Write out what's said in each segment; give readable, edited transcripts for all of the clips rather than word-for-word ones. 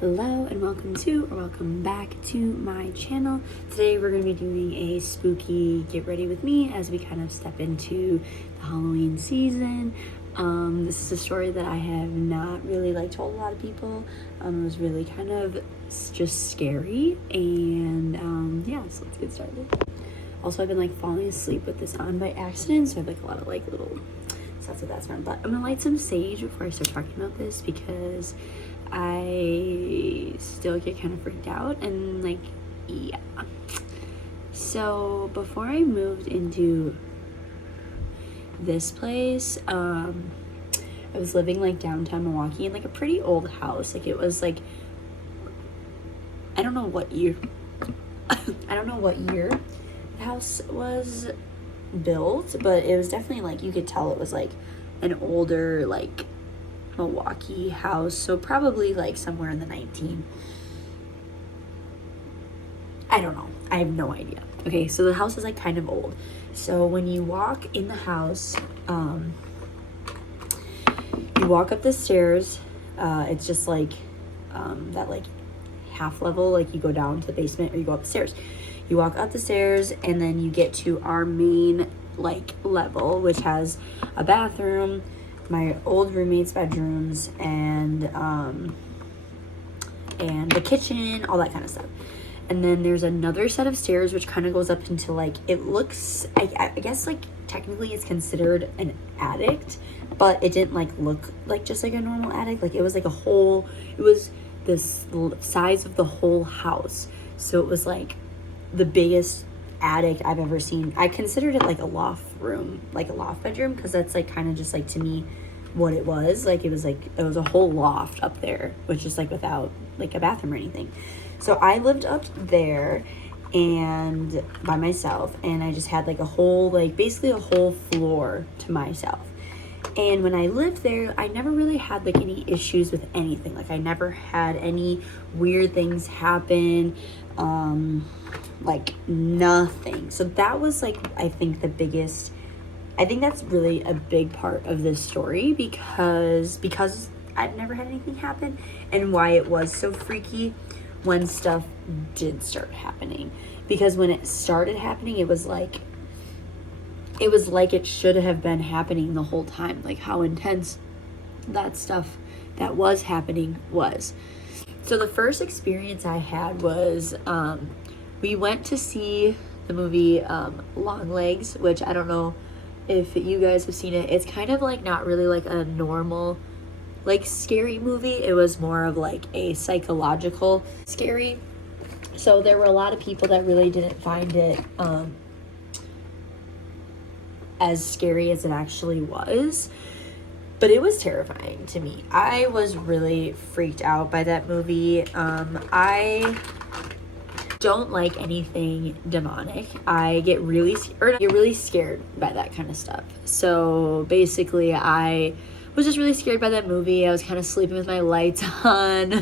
Hello and welcome back to my channel. Today we're going to be doing a spooky get ready with me as we kind of step into the Halloween season. This is a story that I have not really told a lot of people. It was really kind of just scary, and yeah, so let's get started. Also, I've been falling asleep with this on by accident, so I have a lot of little stuff, so that's fun. But I'm gonna light some sage before I start talking about this because I still get kind of freaked out and yeah. So before I moved into this place, I was living downtown Milwaukee in a pretty old house. It was I don't know what year I don't know what year the house was built, but it was definitely you could tell it was an older Milwaukee house, so probably somewhere in the I don't know, I have no idea. Okay, so the house is kind of old. So when you walk in the house, you walk up the stairs. It's just that half level, you go down to the basement or you go up the stairs. You walk up the stairs and then you get to our main level, which has a bathroom, my old roommate's bedrooms, and the kitchen, all that kind of stuff. And then there's another set of stairs which kind of goes up into it looks, I guess technically it's considered an attic, but it didn't look just a normal attic. It was it was the size of the whole house. So it was the biggest attic I've ever seen. I considered it a loft room, a loft bedroom, because that's kind of just to me what it was. It was a whole loft up there, which is without a bathroom or anything. So I lived up there and by myself, and I just had a whole basically a whole floor to myself. And when I lived there, I never really had any issues with anything. I never had any weird things happen, nothing. So that was I think the biggest, I think that's really a big part of this story, because I've never had anything happen, and why it was so freaky when stuff did start happening. Because when it started happening, it was it should have been happening the whole time, how intense that stuff that was happening was. So the first experience I had was we went to see the movie Longlegs, which I don't know if you guys have seen it. It's kind of not really a normal scary movie. It was more of a psychological scary. So there were a lot of people that really didn't find it as scary as it actually was, but it was terrifying to me. I was really freaked out by that movie. I don't like anything demonic. I get really scared by that kind of stuff. So basically I was just really scared by that movie. I was kind of sleeping with my lights on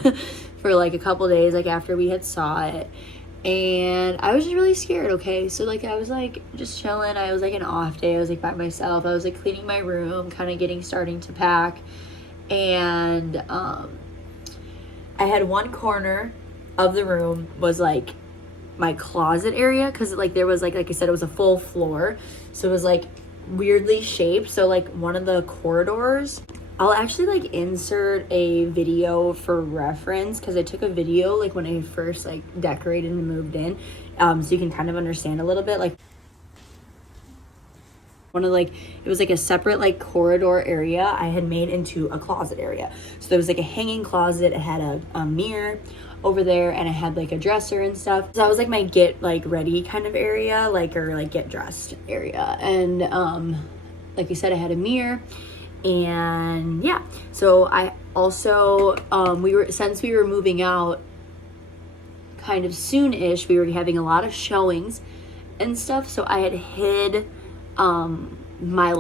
for a couple days after we had saw it, and I was just really scared. Okay, so I was just chilling. I was an off day. I was by myself. I was cleaning my room, kind of starting to pack, and I had one corner of the room was my closet area, because there was like I said, it was a full floor, so it was weirdly shaped. So one of the corridors, I'll actually insert a video for reference, because I took a video when I first decorated and moved in, so you can kind of understand a little bit. One of it was a separate corridor area I had made into a closet area. So there was a hanging closet. It had a mirror over there, and I had a dresser and stuff. So that was my get ready kind of area, or get dressed area. And like I said, I had a mirror. And yeah, so I also since we were moving out kind of soon-ish, we were having a lot of showings and stuff, so I had hid my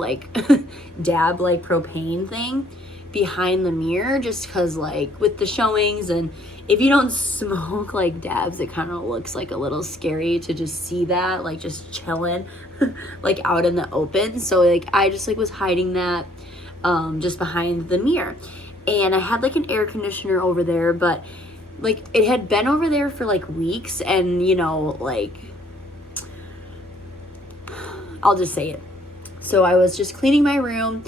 dab propane thing behind the mirror, just because with the showings, and if you don't smoke dabs, it kind of looks a little scary to just see that just chilling out in the open. So I just was hiding that just behind the mirror. And I had like an air conditioner over there, but like, it had been over there for, like, weeks, and, you know, like, I'll just say it. So I was just cleaning my room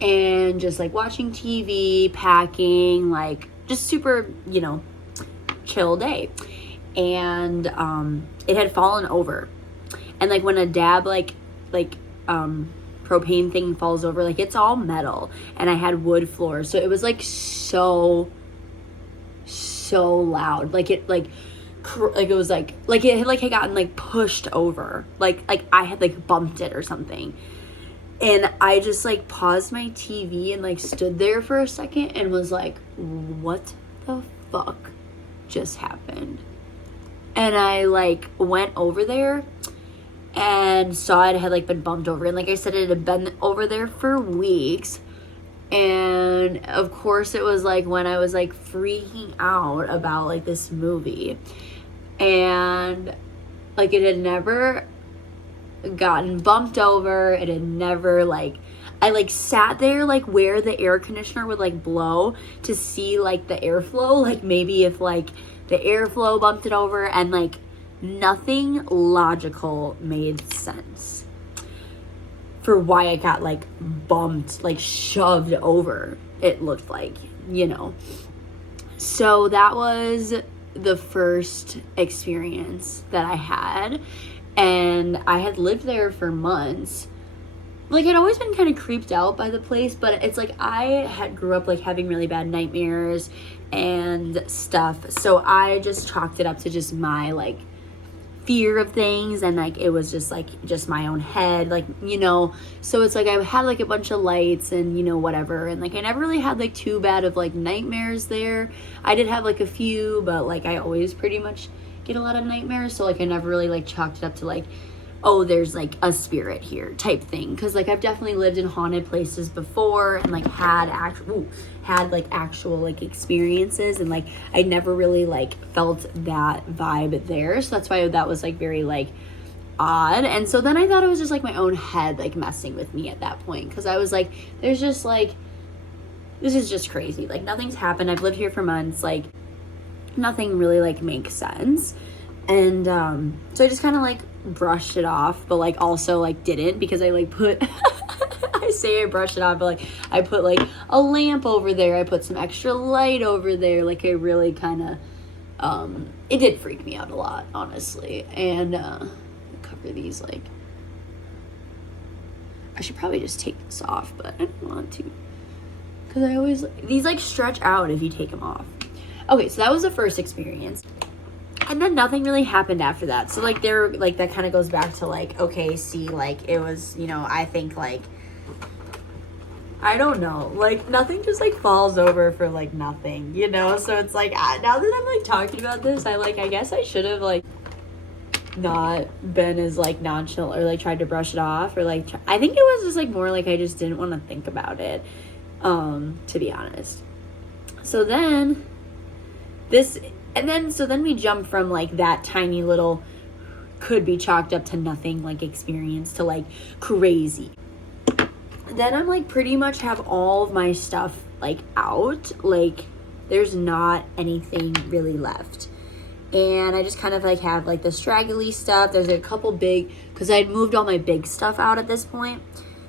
and just, like, watching TV, packing, like, just super, you know, chill day. And it had fallen over. And, like, when a dab, propane thing falls over, like, it's all metal. And I had wood floors. So it was, like, so loud. Like, it, like it was, like it had, like, had gotten, like, pushed over. Like, I had, like, bumped it or something. And I just, like, paused my TV and, like, stood there for a second and was like, what the fuck just happened? And I, like, went over there and saw it had, like, been bumped over. And, like I said, it had been over there for weeks. And, of course, it was, like, when I was, like, freaking out about, like, this movie. And, like, it had never gotten bumped over. It had never, like, I, like, sat there, like, where the air conditioner would, like, blow to see, like, the airflow, like, maybe if, like, the airflow bumped it over, and, like, nothing logical made sense for why it got, like, bumped, like, shoved over, it looked like, you know. So that was the first experience that I had. And I had lived there for months. Like, I'd always been kind of creeped out by the place, but it's like I had grew up, like, having really bad nightmares and stuff. So I just chalked it up to just my, like, fear of things, and, like, it was just, like, just my own head, like, you know. So it's like I had, like, a bunch of lights and, you know, whatever, and, like, I never really had, like, too bad of, like, nightmares there. I did have, like, a few, but, like, I always pretty much get a lot of nightmares, so, like, I never really, like, chalked it up to, like, oh, there's, like, a spirit here type thing, because, like, I've definitely lived in haunted places before and, like, had actual, like, experiences, and, like, I never really, like, felt that vibe there. So that's why that was, like, very, like, odd. And so then I thought it was just, like, my own head, like, messing with me at that point, because I was like, there's just, like, this is just crazy, like, nothing's happened. I've lived here for months, like, nothing really, like, makes sense. And so I just kind of, like, brushed it off, but, like, also, like, didn't, because I, like, put I say I brushed it off, but, like, I put, like, a lamp over there, I put some extra light over there, like, I really kind of it did freak me out a lot, honestly. And cover these, like, I should probably just take this off, but I don't want to, because I always, these, like, stretch out if you take them off. Okay, so that was the first experience. And then nothing really happened after that. So, like, there, like, that kind of goes back to, like, okay, see, like, it was, you know, I think, like, I don't know, like, nothing just, like, falls over for, like, nothing, you know? So it's, like, now that I'm, like, talking about this, I guess I should have, like, not been as, like, nonchalant, or, like, tried to brush it off, or, like, I think it was just, like, more like I just didn't want to think about it, to be honest. So then so then we jump from, like, that tiny little could be chalked up to nothing, like, experience to, like, crazy. Then I'm, like, pretty much have all of my stuff, like, out. Like, there's not anything really left. And I just kind of, like, have, like, the straggly stuff. There's a couple big, because I'd moved all my big stuff out at this point.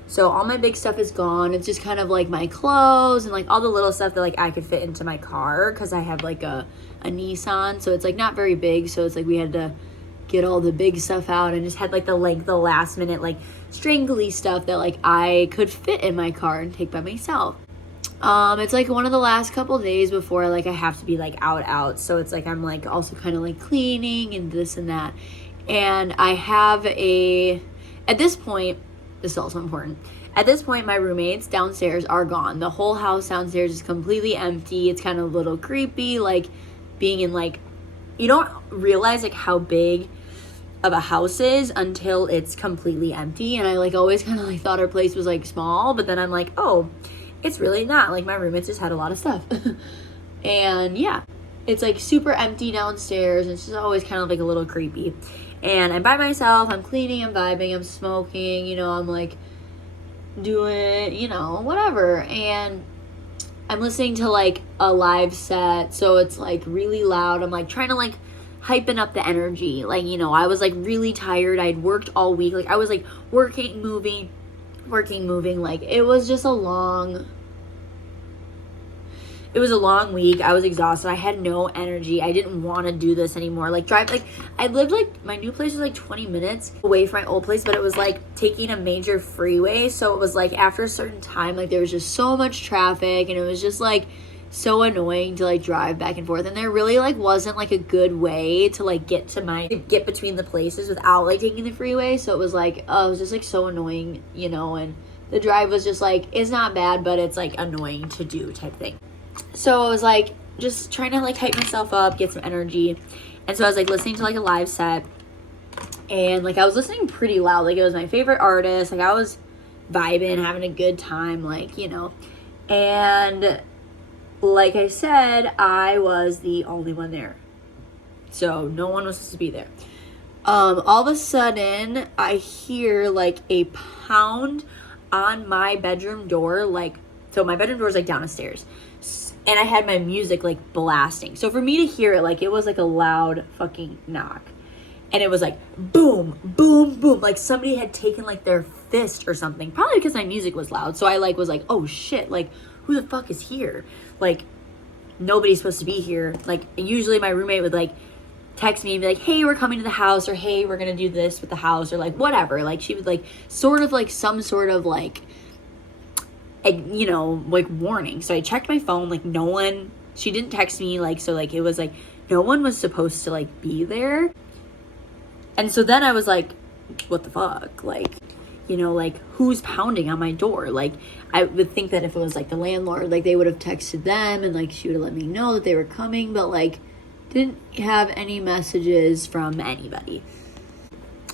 So all my big stuff is gone. It's just kind of, like, my clothes and, like, all the little stuff that, like, I could fit into my car, because I have, like, a Nissan, so it's, like, not very big. So it's, like, we had to get all the big stuff out, and just had, like, the last minute, like, strangly stuff that, like, I could fit in my car and take by myself. It's, like, one of the last couple days before, like, I have to be, like, out. So it's, like, I'm, like, also kind of, like, cleaning and this and that. And I have at this point, this is also important. At this point, my roommates downstairs are gone. The whole house downstairs is completely empty. It's kind of a little creepy, like, being in, like, you don't realize, like, how big of a house is until it's completely empty. And I, like, always kind of, like, thought our place was, like, small, but then I'm like, oh, it's really not. Like, my roommates just had a lot of stuff. And yeah, it's, like, super empty downstairs. It's just always kind of, like, a little creepy. And I'm by myself, I'm cleaning, I'm vibing, I'm smoking, you know, I'm, like, doing, you know, whatever. And I'm listening to like a live set, so it's like really loud. I'm like trying to like hyping up the energy. Like, you know, I was like really tired. I'd worked all week. Like I was like working, moving. Like it was just a long week. I was exhausted. I had no energy. I didn't want to do this anymore. Like drive, like I lived like, my new place was like 20 minutes away from my old place, but it was like taking a major freeway. So it was like after a certain time, like there was just so much traffic, and it was just like so annoying to like drive back and forth. And there really like wasn't like a good way to like get between the places without like taking the freeway. So it was like, oh, it was just like so annoying, you know, and the drive was just like, it's not bad, but it's like annoying to do type thing. So I was like just trying to like hype myself up, get some energy. And so I was like listening to like a live set, and like I was listening pretty loud. Like it was my favorite artist. Like I was vibing, having a good time, like, you know. And like I said, I was the only one there. So no one was supposed to be there. All of a sudden I hear like a pound on my bedroom door. Like, so my bedroom door is like down the stairs. And I had my music like blasting. So for me to hear it, like it was like a loud fucking knock. And it was like boom, boom, boom. Like somebody had taken like their fist or something. Probably because my music was loud. So I like was like, oh shit, like who the fuck is here? Like nobody's supposed to be here. Like usually my roommate would like text me and be like, hey, we're coming to the house, or hey, we're gonna do this with the house, or like whatever. Like she would like sort of like some sort of like, you know, like warning. So I checked my phone, like no one, she didn't text me, like, so like it was like no one was supposed to like be there. And so then I was like, what the fuck? Like, you know, like who's pounding on my door? Like I would think that if it was like the landlord, like they would have texted them and like she would have let me know that they were coming, but like didn't have any messages from anybody.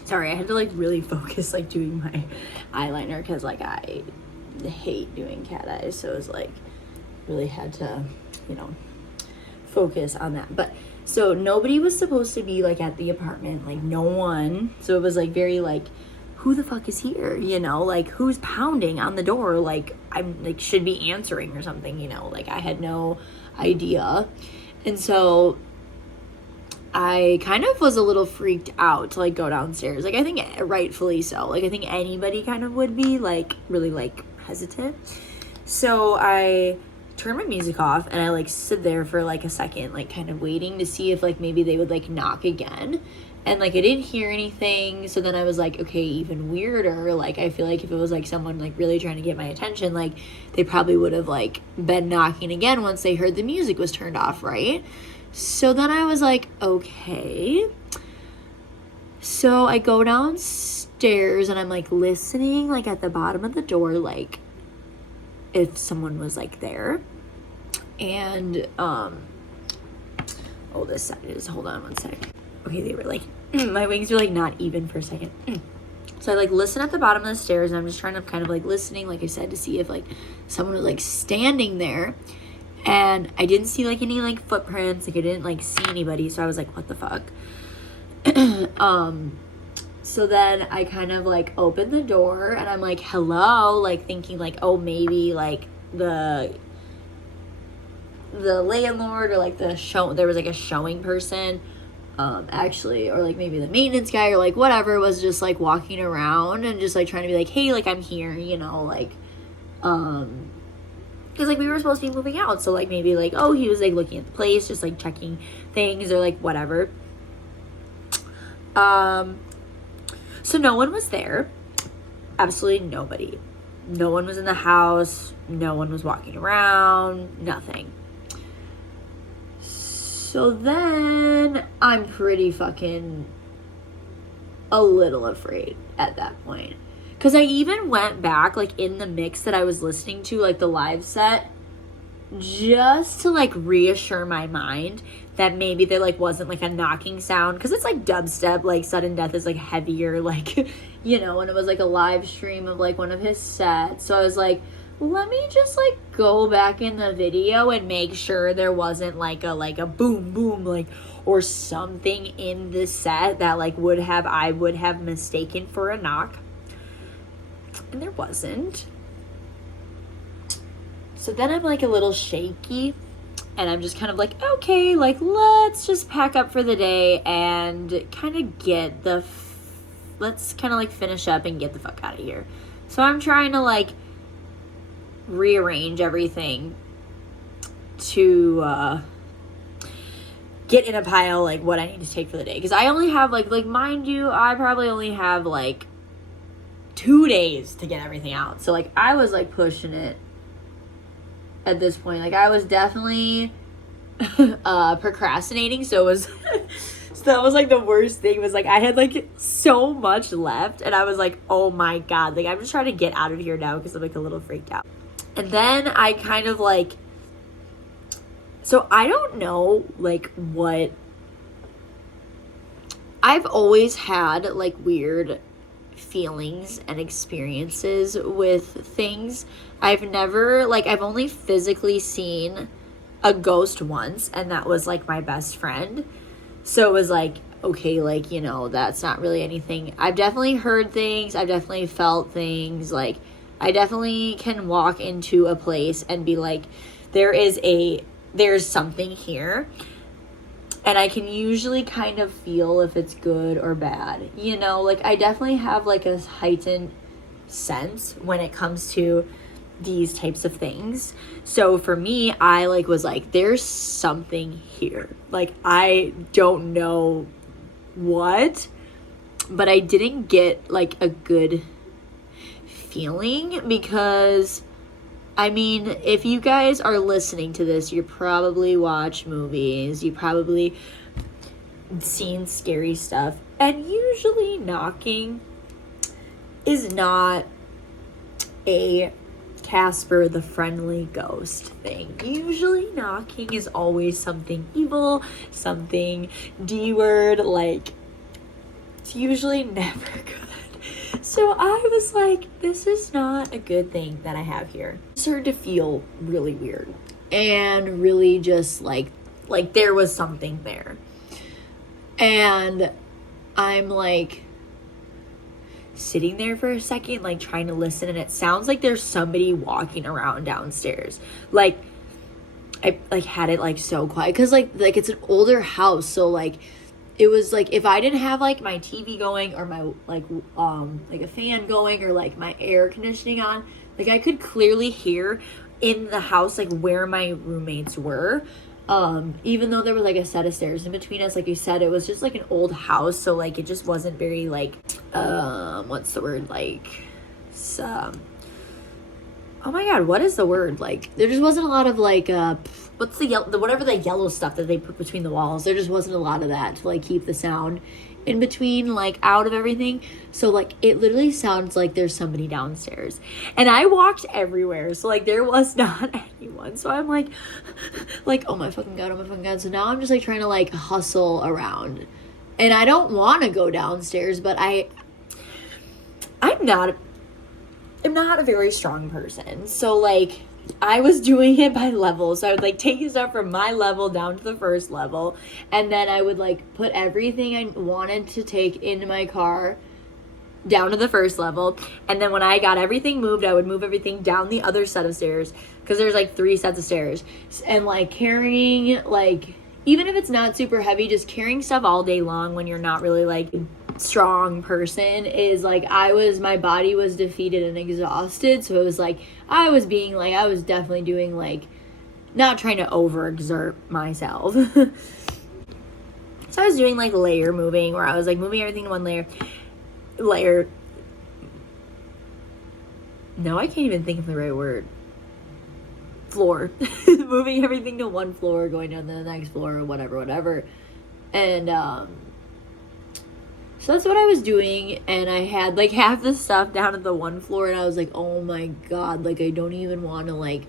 Sorry, I had to like really focus like doing my eyeliner because like I hate doing cat eyes, so it was like really had to, you know, focus on that. But so nobody was supposed to be like at the apartment, like no one. So it was like very like, who the fuck is here, you know, like who's pounding on the door? Like I'm like should be answering or something, you know. Like I had no idea. And so I kind of was a little freaked out to like go downstairs. Like I think rightfully so. Like I think anybody kind of would be like really like hesitant. So I turned my music off and I like stood there for like a second, like kind of waiting to see if like maybe they would like knock again. And like I didn't hear anything. So then I was like, okay, even weirder. Like I feel like if it was like someone like really trying to get my attention, like they probably would have like been knocking again once they heard the music was turned off, right? So then I was like, okay. So I go downstairs and I'm like listening like at the bottom of the door, like if someone was like there. And oh, this side is, hold on one sec. Okay, they were like my wings were like not even for a second. So I like listen at the bottom of the stairs and I'm just trying to kind of like listening, like I said, to see if like someone was like standing there. And I didn't see like any like footprints, like I didn't like see anybody. So I was like, what the fuck? So then I kind of like opened the door and I'm like, hello, like thinking like, oh, maybe like the landlord or like there was like a showing person actually, or like maybe the maintenance guy or like whatever was just like walking around and just like trying to be like, hey, like I'm here, you know, like because like we were supposed to be moving out, so like maybe like, oh, he was like looking at the place, just like checking things or like whatever. So no one was there. Absolutely nobody. No one was in the house. No one was walking around. Nothing. So then I'm pretty fucking a little afraid at that point. Because I even went back, like, in the mix that I was listening to, like, the live set, just to, like, reassure my mind that maybe there, like, wasn't, like, a knocking sound. Because it's, like, dubstep, like, Sudden Death is, like, heavier, like, you know, and it was, like, a live stream of, like, one of his sets. So I was like, let me just, like, go back in the video and make sure there wasn't, like, a boom, boom, like, or something in the set that, like, I would have mistaken for a knock. And there wasn't. So then I'm like a little shaky, and I'm just kind of like, okay, like let's just pack up for the day and kind of get let's kind of like finish up and get the fuck out of here. So I'm trying to like rearrange everything to get in a pile like what I need to take for the day, because I only have like mind you, I probably only have like 2 days to get everything out. So like I was like pushing it at this point. Like I was definitely procrastinating. So it was so that was like the worst thing, was like I had like so much left, and I was like, oh my god, like I'm just trying to get out of here now because I'm like a little freaked out. And then I kind of like, so I don't know like what, I've always had like weird feelings and experiences with things. I've only physically seen a ghost once, and that was like my best friend. So it was like, okay, like, you know, that's not really anything. I've definitely heard things, I've definitely felt things. Like I definitely can walk into a place and be like, there's something here. And I can usually kind of feel if it's good or bad. You know, like I definitely have like a heightened sense when it comes to these types of things. So for me, I like was like, there's something here. Like I don't know what, but I didn't get like a good feeling, because I mean, if you guys are listening to this, you probably watch movies, you probably seen scary stuff, and usually knocking is not a Casper the Friendly Ghost thing. Usually knocking is always something evil, something D-word, like it's usually never good. So I was like, this is not a good thing that I have here. I started to feel really weird and really just like there was something there. And I'm like sitting there for a second, like trying to listen, and it sounds like there's somebody walking around downstairs. Like I like had it like so quiet, because like it's an older house, so like it was like if I didn't have like my TV going or my like a fan going or like my air conditioning on, like I could clearly hear in the house like where my roommates were. Even though there was like a set of stairs in between us, like you said, it was just like an old house, so like it just wasn't very like what's the word, like oh my god, what is the word, like there just wasn't a lot of like what's the whatever the yellow stuff that they put between the walls, there just wasn't a lot of that to like keep the sound in between, like out of everything. So like it literally sounds like there's somebody downstairs, and I walked everywhere, so like there was not anyone. So I'm like oh my fucking god. So now I'm just like trying to like hustle around, and I don't want to go downstairs, but I'm not a very strong person. So like I was doing it by levels. So I would like take stuff from my level down to the first level, and then I would like put everything I wanted to take into my car down to the first level, and then when I got everything moved, I would move everything down the other set of stairs, because there's like 3 sets of stairs, and like carrying, like even if it's not super heavy, just carrying stuff all day long when you're not really like strong person is like, my body was defeated and exhausted. So it was like I was definitely doing like, not trying to overexert myself. So I was doing like layer moving, where I was like moving everything to one layer. No, I can't even think of the right word. Floor. Moving everything to one floor, going down to the next floor, or whatever. And so that's what I was doing, and I had like half the stuff down at the one floor, and I was like, oh my god, like I don't even want to like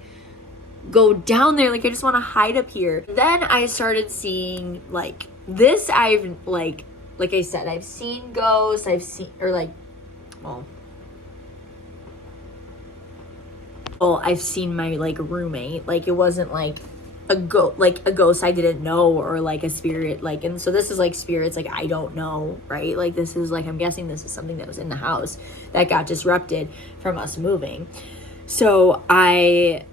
go down there, like I just want to hide up here. Then I started seeing like this. I've like I said, I've seen ghosts, I've seen my like roommate. Like it wasn't like a ghost I didn't know, or like a spirit, like, and so this is like spirits like I don't know, right? Like this is like, I'm guessing this is something that was in the house that got disrupted from us moving. So I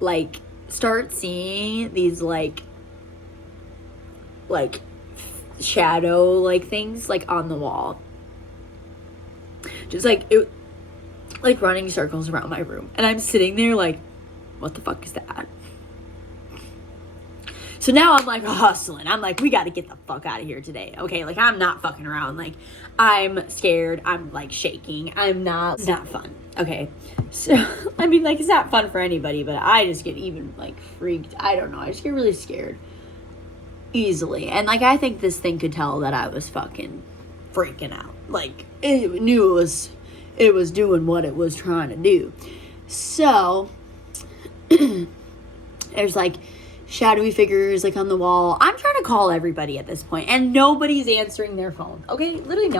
like start seeing these like shadow like things like on the wall, just like it, like running circles around my room, and I'm sitting there like, what the fuck is that? So now I'm like hustling. I'm like, we got to get the fuck out of here today. Okay, like I'm not fucking around. Like I'm scared. I'm like shaking. It's not fun. Okay. So, I mean, like it's not fun for anybody, but I just get even like freaked. I don't know. I just get really scared easily. And like I think this thing could tell that I was fucking freaking out. Like it knew it was doing what it was trying to do. So there's like shadowy figures like on the wall. I'm trying to call everybody at this point, and nobody's answering their phone. Okay, literally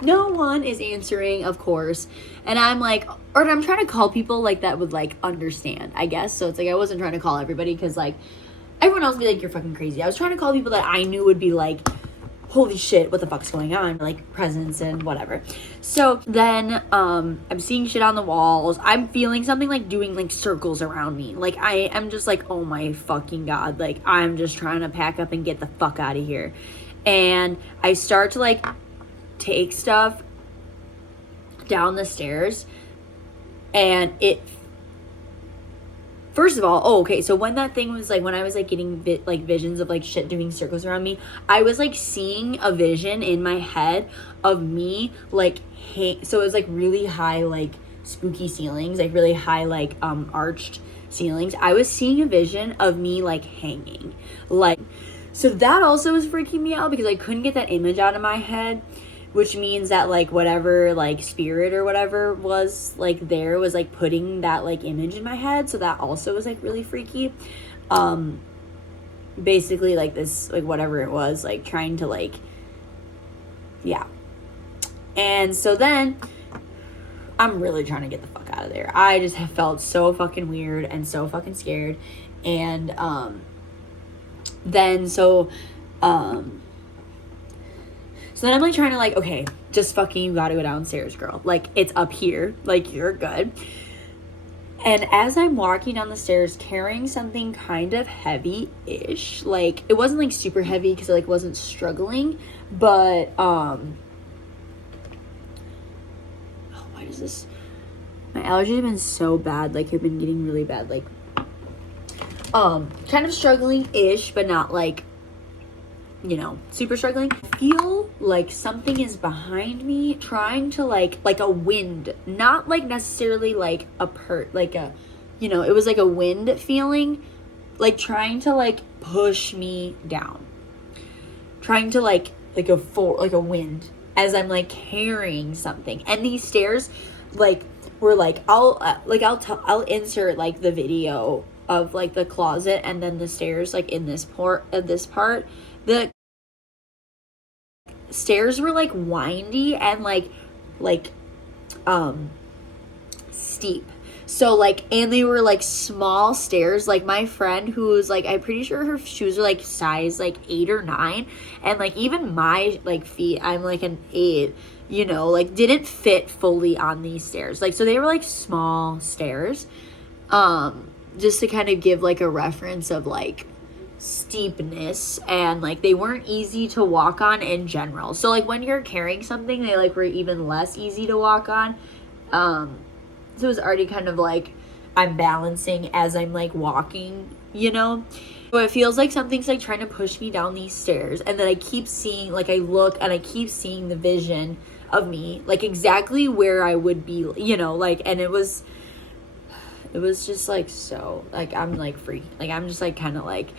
no one is answering, of course. And I'm like, or I'm trying to call people like that would like understand, I guess. So it's like I wasn't trying to call everybody because like everyone else would be like, you're fucking crazy. I was trying to call people that I knew would be like, holy shit, what the fuck's going on? Like presents and whatever. So then I'm seeing shit on the walls. I'm feeling something like doing like circles around me. Like I am just like, oh my fucking God. Like I'm just trying to pack up and get the fuck out of here. And I start to like take stuff down the stairs, and it, first of all, okay, so when that thing was like, when I was like getting visions of like shit doing circles around me, I was like seeing a vision in my head of me like, so it was like really high, like spooky ceilings, like really high, like arched ceilings. I was seeing a vision of me like hanging, like, so that also was freaking me out because I couldn't get that image out of my head. Which means that like whatever like spirit or whatever was like there was like putting that like image in my head. So that also was like really freaky. Basically like this, like whatever it was, like trying to like, yeah. And so then I'm really trying to get the fuck out of there. I just have felt so fucking weird and so fucking scared. And then so then I'm like trying to like, okay, just fucking, you gotta go downstairs, girl. Like it's up here, like you're good. And as I'm walking down the stairs carrying something kind of heavy-ish, like it wasn't like super heavy because I like wasn't struggling, but why is this, my allergies have been so bad, like have been getting really bad, like kind of struggling-ish, but not like, you know, super struggling. I feel like something is behind me trying to like a wind, not like necessarily like like a, you know, it was like a wind feeling, like trying to like push me down, trying to like a wind as I'm like carrying something. And these stairs like were like, I'll insert like the video of like the closet and then the stairs like in this part. The stairs were like windy and like steep. So like, and they were like small stairs. Like my friend who was like, I'm pretty sure her shoes are like size like 8 or 9, and like even my like feet, I'm like an 8, you know, like didn't fit fully on these stairs. Like so they were like small stairs. Just to kind of give like a reference of like steepness, and like they weren't easy to walk on in general. So like when you're carrying something, they like were even less easy to walk on. So it was already kind of like I'm balancing as I'm like walking, you know. So it feels like something's like trying to push me down these stairs, and then I keep seeing, like I look and I keep seeing the vision of me like exactly where I would be, you know, like, and it was just like, so like I'm like freaking, like I'm just like kind of like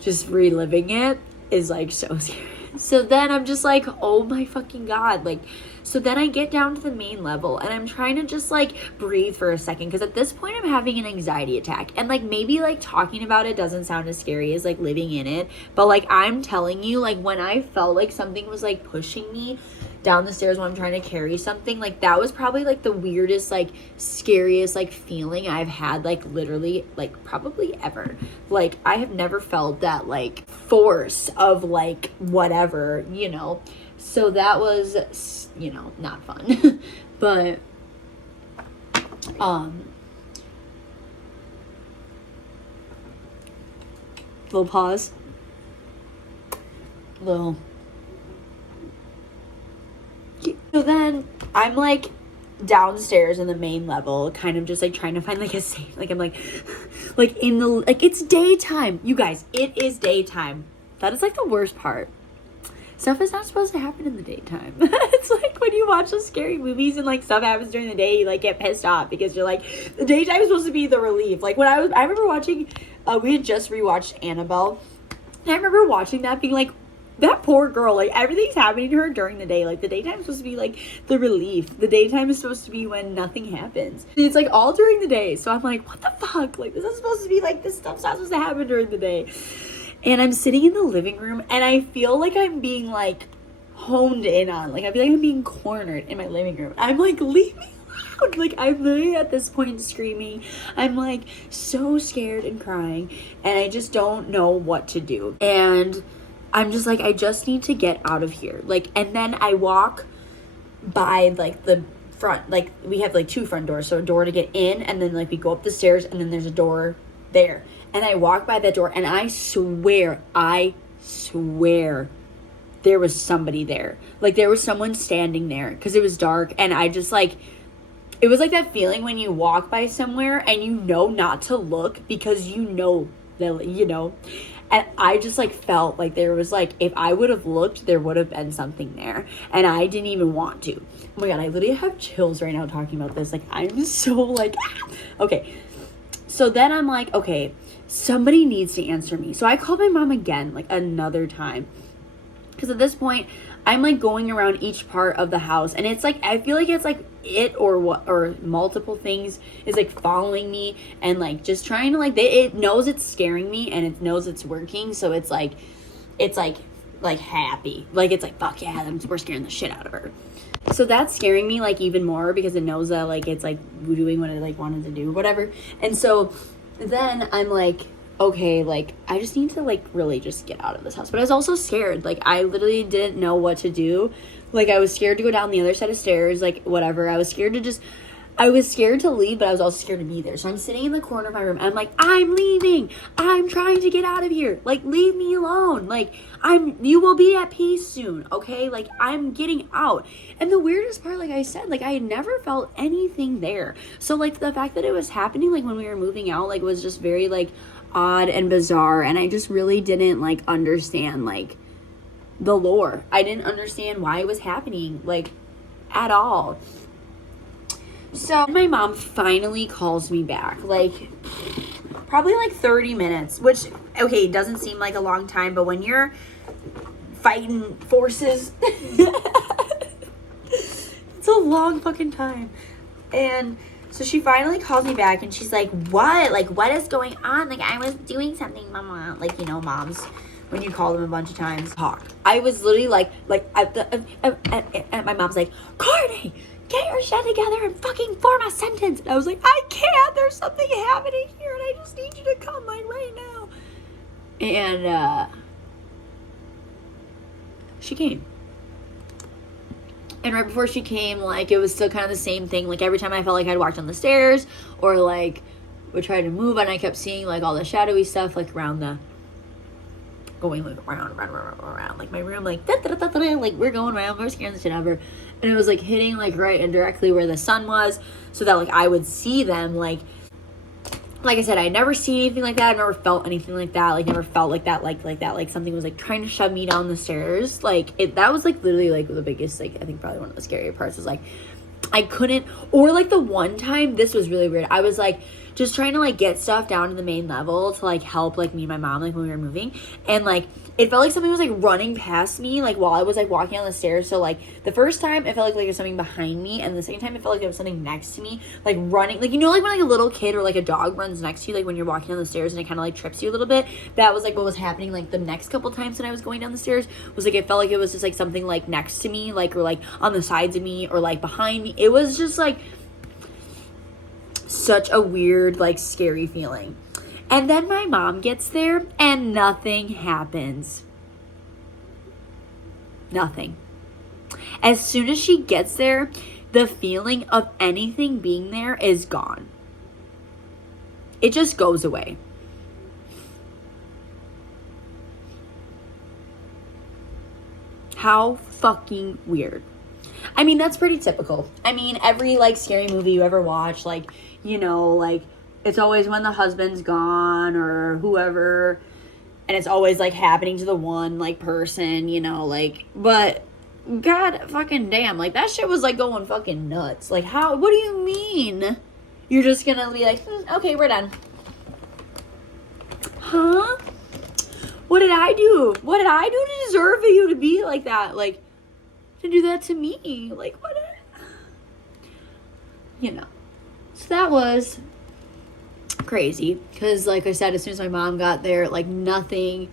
just reliving it is like so scary. So then I'm just like, oh my fucking God. Like, so then I get down to the main level and I'm trying to just like breathe for a second, because at this point I'm having an anxiety attack, and like maybe like talking about it doesn't sound as scary as like living in it, but like I'm telling you, like when I felt like something was like pushing me down the stairs when I'm trying to carry something, like that was probably like the weirdest, like scariest like feeling I've had, like literally like probably ever. Like I have never felt that like force of like whatever, you know. So that was, you know, not fun. But Little pause. Little. So then I'm like downstairs in the main level, kind of just like trying to find like a safe, like I'm like in the, like it's daytime, you guys, it is daytime. That is like the worst part. Stuff is not supposed to happen in the daytime. It's like when you watch those scary movies and like stuff happens during the day, you like get pissed off because you're like, the daytime is supposed to be the relief. Like when I remember watching, we had just rewatched Annabelle, and I remember watching that being like, that poor girl, like everything's happening to her during the day. Like the daytime is supposed to be like the relief. The daytime is supposed to be when nothing happens. It's like all during the day. So I'm like, what the fuck? Like this is supposed to be like, this stuff's not supposed to happen during the day. And I'm sitting in the living room and I feel like I'm being like honed in on. Like I feel like I'm being cornered in my living room. I'm like, leave me alone. Like I'm literally at this point screaming. I'm like so scared and crying. And I just don't know what to do. And I'm just like, I just need to get out of here. Like, and then I walk by like the front, like we have like 2 front doors. So a door to get in, and then like we go up the stairs, and then there's a door there. And I walk by that door, and I swear there was somebody there. Like there was someone standing there because it was dark. And I just like, it was like that feeling when you walk by somewhere and you know not to look because you know that, you know. And I just like felt like there was like, if I would have looked, there would have been something there. And I didn't even want to. Oh my God, I literally have chills right now talking about this. Like I'm so like, ah. Okay. So then I'm like, okay, somebody needs to answer me. So I called my mom again, like another time. Because at this point, I'm like going around each part of the house. And it's like, I feel like it's like it or what, or multiple things is like following me and like just trying to like, it knows it's scaring me and it knows it's working. So it's like happy. Like it's like, fuck yeah, we're scaring the shit out of her. So that's scaring me like even more because it knows that like it's like doing what it like wanted to do, whatever. And so then I'm like, okay, like I just need to like really just get out of this house. But I was also scared. Like I literally didn't know what to do. Like I was scared to go down the other set of stairs, like whatever. I was scared to leave, but I was also scared to be there. So I'm sitting in the corner of my room. And I'm like, I'm leaving. I'm trying to get out of here. Like, leave me alone. Like, you will be at peace soon. Okay. Like I'm getting out. And the weirdest part, like I said, like I had never felt anything there. So like the fact that it was happening, like when we were moving out, like was just very like odd and bizarre. And I just really didn't like understand like the lore. I didn't understand why it was happening like at all. So my mom finally calls me back, like probably like 30 minutes, which, okay, doesn't seem like a long time, but when you're fighting forces, it's a long fucking time. And so she finally calls me back and she's like, what? Like, what is going on? Like, I was doing something, mama. Like, you know, moms, when you call them a bunch of times, talk. I was literally like, my mom's like, Courtney, get your shit together and fucking form a sentence. And I was like, I can't. There's something happening here and I just need you to come like right now. And she came. And right before she came, like, it was still kind of the same thing. Like, every time I felt like I'd walked down the stairs or, like, would try to move, and I kept seeing, like, all the shadowy stuff, like, around the, going, like, around, like, my room, like, like, we're going around, we're scaring the shit out of her. And it was, like, hitting, like, right and directly where the sun was, so that, like, I would see them, like I said, I never seen anything like that. I've never felt anything like that. Like, never felt like that, like that. Like, something was, like, trying to shove me down the stairs. Like, that was, like, literally, like, the biggest, like, I think probably one of the scarier parts was, like, I couldn't, or, like, the one time, this was really weird. I was, like, just trying to, like, get stuff down to the main level to, like, help, like, me and my mom, like, when we were moving. And, like, it felt like something was, like, running past me, like, while I was, like, walking down the stairs. So, like, the first time, it felt like there was something behind me. And the second time, it felt like there was something next to me, like, running. Like, you know, like, when, like, a little kid or, like, a dog runs next to you, like, when you're walking down the stairs and it kind of, like, trips you a little bit. That was, like, what was happening, like, the next couple times that I was going down the stairs. Was, like, it felt like it was just, like, something, like, next to me, like, or, like, on the sides of me or, like, behind me. It was just, like, such a weird, like, scary feeling. And then my mom gets there and nothing happens. Nothing. As soon as she gets there, the feeling of anything being there is gone. It just goes away. How fucking weird. I mean, that's pretty typical. I mean, every, like, scary movie you ever watch, like, you know, like, it's always when the husband's gone or whoever, and it's always, like, happening to the one, like, person, you know, like, but god fucking damn, like, that shit was, like, going fucking nuts. Like, how, what do you mean? You're just gonna be like, okay, we're done. Huh? What did I do? What did I do to deserve you to be like that? Like, to do that to me? Like, what? You know. So that was crazy. Because, like I said, as soon as my mom got there, like, nothing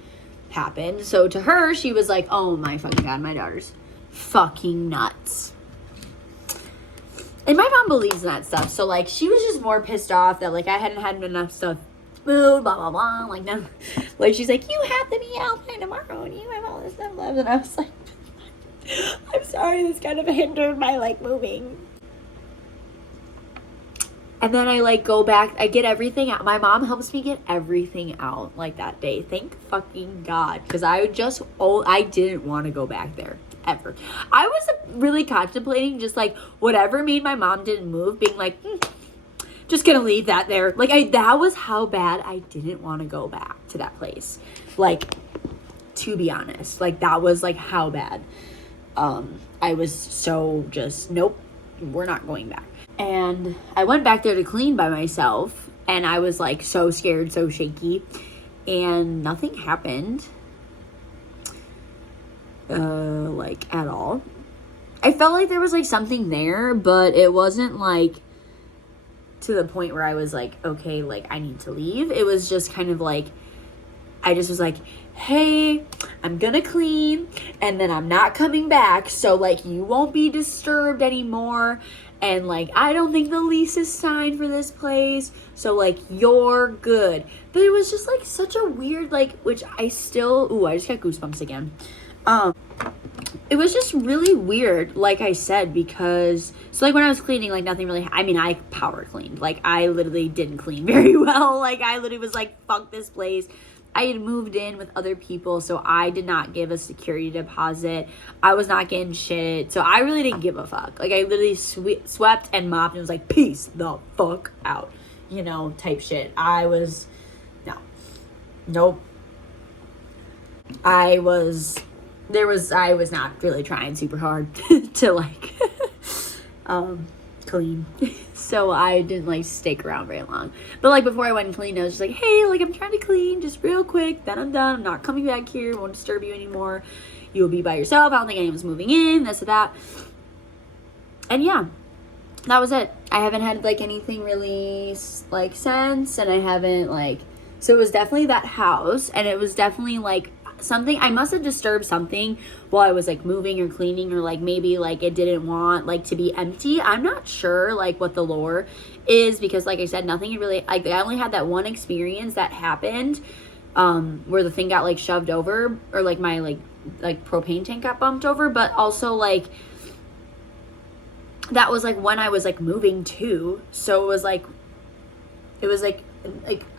happened. So to her, she was like, oh my fucking god, my daughter's fucking nuts. And my mom believes in that stuff. So, like, she was just more pissed off that, like, I hadn't had enough stuff. Food, blah, blah, blah. Like, no. Like, she's like, you have to be out there tomorrow and you have all this stuff left. And I was like, I'm sorry, this kind of hindered my, like, moving. And then I, like, go back. I get everything out. My mom helps me get everything out, like, that day. Thank fucking God. Because I didn't want to go back there. Ever. I was really contemplating just, like, whatever made my mom didn't move, being like, just gonna leave that there. Like, that was how bad I didn't want to go back to that place. Like, to be honest. Like, that was, like, how bad. I was so just, nope, we're not going back. And I went back there to clean by myself. And I was, like, so scared, so shaky. And nothing happened. Like, at all. I felt like there was, like, something there, but it wasn't, like, to the point where I was like, okay, like, I need to leave. It was just kind of like, I just was like, hey, I'm gonna clean, and then I'm not coming back, so, like, you won't be disturbed anymore, and, like, I don't think the lease is signed for this place, so, like, you're good. But it was just, like, such a weird, like, which I still, I just got goosebumps again. It was just really weird, like I said, because, so, like, when I was cleaning, like, nothing really, I mean, I power cleaned, like, I literally didn't clean very well, like, I literally was like, fuck this place. I had moved in with other people, so I did not give a security deposit. I was not getting shit, so I really didn't give a fuck. Like, I literally swept and mopped and was like, peace the fuck out, you know, type shit. I was, no, nope. I was not really trying super hard to, like, clean. So I didn't, like, stick around very long. But, like, before I went and cleaned, I was just like, hey, like, I'm trying to clean just real quick. Then I'm done. I'm not coming back here. Won't disturb you anymore. You'll be by yourself. I don't think anyone's moving in. This or that. And, yeah. That was it. I haven't had, like, anything really, like, since. And I haven't, like... So it was definitely that house. And it was definitely, like... something, I must have disturbed something while I was, like, moving or cleaning, or, like, maybe, like, it didn't want, like, to be empty. I'm not sure, like, what the lore is, because, like I said, nothing really, like, I only had that one experience that happened, where the thing got, like, shoved over, or, like, my, like propane tank got bumped over, but also, like, that was, like, when I was, like, moving too, so it was, like,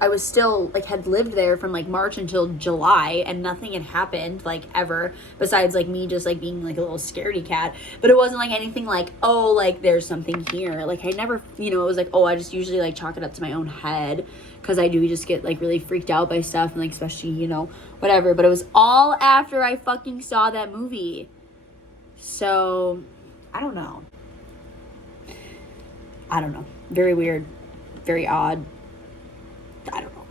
I was still, like, had lived there from, like, March until July, and nothing had happened, like, ever, besides, like, me just, like, being, like, a little scaredy cat. But it wasn't, like, anything like, oh, like, there's something here. Like, I never, you know, it was like, oh, I just usually, like, chalk it up to my own head, because I do just get, like, really freaked out by stuff, and, like, especially, you know, whatever. But it was all after I fucking saw that movie. So, I don't know. Very weird. Very odd. I don't know.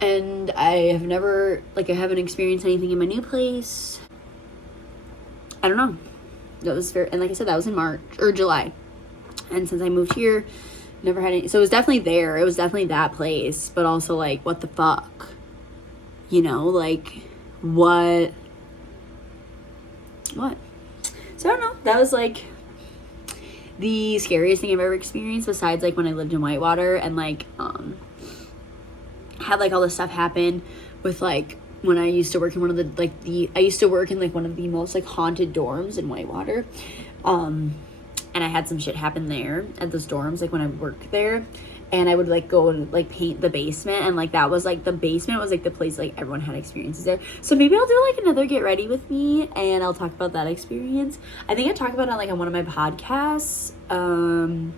And I have never, like, I haven't experienced anything in my new place. I don't know. That was very, and like I said, that was in March or July. And since I moved here, never had any, so it was definitely there. It was definitely that place, but also, like, what the fuck? You know, like, what? So I don't know. That was, like, the scariest thing I've ever experienced, besides, like, when I lived in Whitewater and, like, had, like, all this stuff happen with, like, when I used to work in one of the, like, I used to work in, like, one of the most, like, haunted dorms in Whitewater, and I had some shit happen there at those dorms, like, when I worked there, and I would like go and like paint the basement, and like that was like the basement was like the place like everyone had experiences there. So maybe I'll do like another get ready with me, and I'll talk about that experience. I think I talked about it on like on one of my podcasts on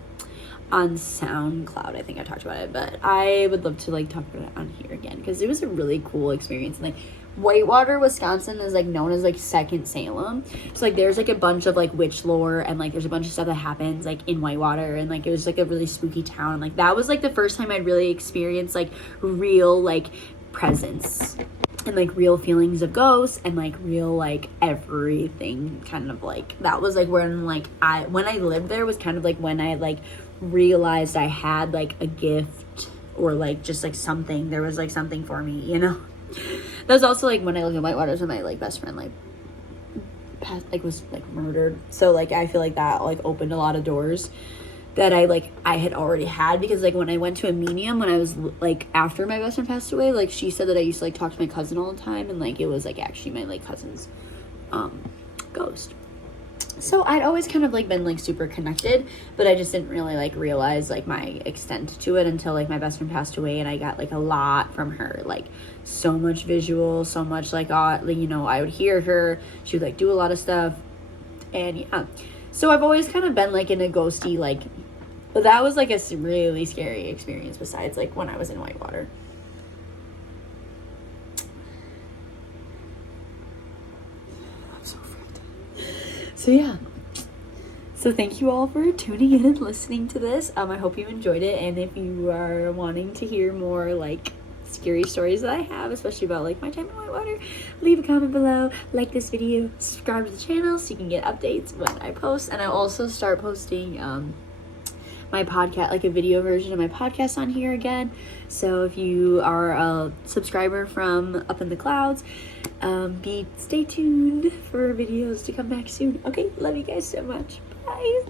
SoundCloud. I think I talked about it, but I would love to like talk about it on here again because it was a really cool experience. And like Whitewater, Wisconsin is like known as like second Salem. So like there's like a bunch of like witch lore, and like there's a bunch of stuff that happens like in Whitewater, and like it was like a really spooky town. And like that was like the first time I'd really experienced like real like presence and like real feelings of ghosts and like real like everything, kind of like that was like when like when I lived there was kind of like when I like realized I had like a gift, or like just like something, there was like something for me, you know. That was also like when I lived in Whitewater, when my like best friend like passed, like was like murdered. So like I feel like that like opened a lot of doors that I had already had, because like when I went to a medium when I was like after my best friend passed away, like she said that I used to like talk to my cousin all the time, and like it was like actually my like cousin's ghost. So I'd always kind of like been like super connected, but I just didn't really like realize like my extent to it until like my best friend passed away, and I got like a lot from her, like so much visual, so much like you know, I would hear her, she would like do a lot of stuff, and yeah. So I've always kind of been like in a ghosty like, but that was like a really scary experience besides like when I was in Whitewater. So yeah, so thank you all for tuning in and listening to this. I hope you enjoyed it, and if you are wanting to hear more like scary stories that I have, especially about like my time in Whitewater, leave a comment below, like this video, subscribe to the channel so you can get updates when I post. And I'll also start posting my podcast, like a video version of my podcast on here again. So if you are a subscriber from Up in the Clouds, stay tuned for videos to come back soon. Okay, love you guys so much. Bye.